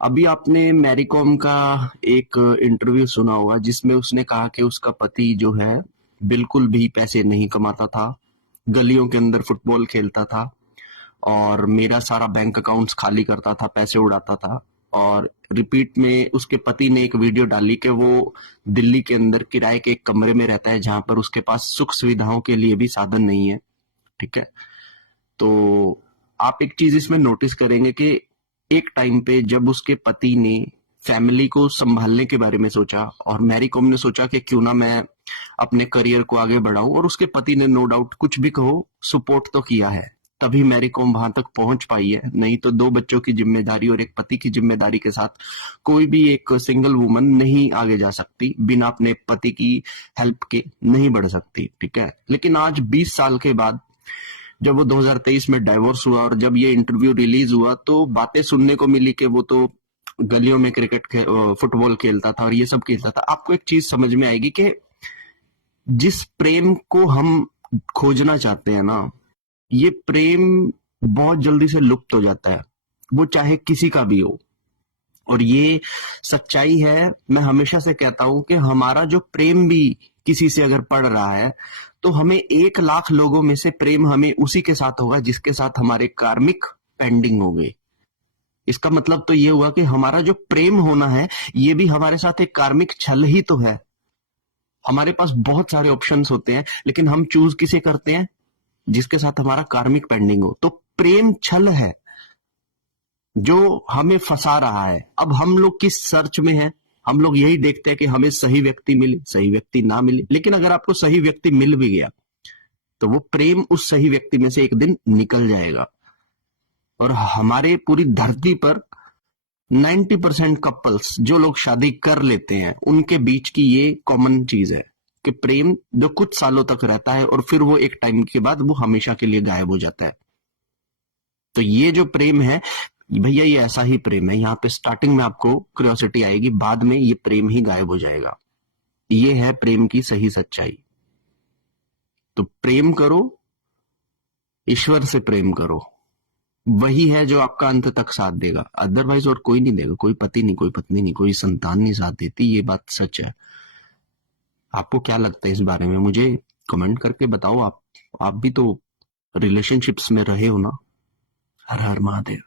अभी आपने Mary com का एक इंटरव्यू सुना होगा जिसमें उसने कहा कि उसका पति जो है बिल्कुल भी पैसे नहीं कमाता था, गलियों के अंदर फुटबॉल खेलता था और मेरा सारा बैंक अकाउंट्स खाली करता था, पैसे उड़ाता था। और रिपीट में उसके पति ने एक वीडियो डाली कि वो दिल्ली के अंदर किराए के एक कमरे में रहता है जहां पर उसके पास सुख सुविधाओं के लिए भी साधन नहीं है। ठीक है। तो आप एक चीज इसमें नोटिस करेंगे कि एक टाइम पे जब उसके पति ने फैमिली को संभालने के बारे में सोचा और मैरी कॉम ने सोचा कि क्यों ना मैं अपने करियर को आगे बढ़ाऊं, और उसके पति ने नो डाउट कुछ भी कहो सपोर्ट तो किया है, तभी मैरी कॉम वहां तक पहुंच पाई है। नहीं तो दो बच्चों की जिम्मेदारी और एक पति की जिम्मेदारी के साथ कोई भी एक सिंगल वुमन नहीं आगे जा सकती, बिना अपने पति की हेल्प के नहीं बढ़ सकती। ठीक है। लेकिन आज 20 साल के बाद जब वो 2023 में डाइवोर्स हुआ और जब ये इंटरव्यू रिलीज हुआ तो बातें सुनने को मिली कि वो तो गलियों में फुटबॉल खेलता था और ये सब खेलता था। आपको एक चीज समझ में आएगी कि जिस प्रेम को हम खोजना चाहते हैं ना, ये प्रेम बहुत जल्दी से लुप्त हो जाता है, वो चाहे किसी का भी हो। और ये सच्चाई है। मैं हमेशा से कहता हूं कि हमारा जो प्रेम भी किसी से अगर पड़ रहा है तो हमें 1 लाख लोगों में से प्रेम हमें उसी के साथ होगा जिसके साथ हमारे कार्मिक पेंडिंग हो गए। इसका मतलब तो ये हुआ कि हमारा जो प्रेम होना है ये भी हमारे साथ एक कार्मिक छल ही तो है। हमारे पास बहुत सारे ऑप्शंस होते हैं लेकिन हम चूज किसे करते हैं? जिसके साथ हमारा कार्मिक पेंडिंग हो। तो प्रेम छल है जो हमें फंसा रहा है। अब हम लोग किस सर्च में हैं? हम लोग यही देखते हैं कि हमें सही व्यक्ति मिले, सही व्यक्ति ना मिले। लेकिन अगर आपको सही व्यक्ति मिल भी गया तो वो प्रेम उस सही व्यक्ति में से एक दिन निकल जाएगा। और हमारे पूरी धरती पर 90% कपल्स जो लोग शादी कर लेते हैं उनके बीच की ये कॉमन चीज है कि प्रेम जो कुछ सालों तक रहता है और फिर वो एक टाइम के बाद वो हमेशा के लिए गायब हो जाता है। तो ये जो प्रेम है भैया, ये ऐसा ही प्रेम है। यहाँ पे स्टार्टिंग में आपको क्यूरियोसिटी आएगी, बाद में ये प्रेम ही गायब हो जाएगा। ये है प्रेम की सही सच्चाई। तो प्रेम करो, ईश्वर से प्रेम करो, वही है जो आपका अंत तक साथ देगा। अदरवाइज और कोई नहीं देगा। कोई पति नहीं, कोई पत्नी नहीं, कोई संतान नहीं साथ देती। ये बात सच है। आपको क्या लगता है इस बारे में? मुझे कमेंट करके बताओ। आप भी तो रिलेशनशिप्स में रहे हो ना। हर हर महादेव।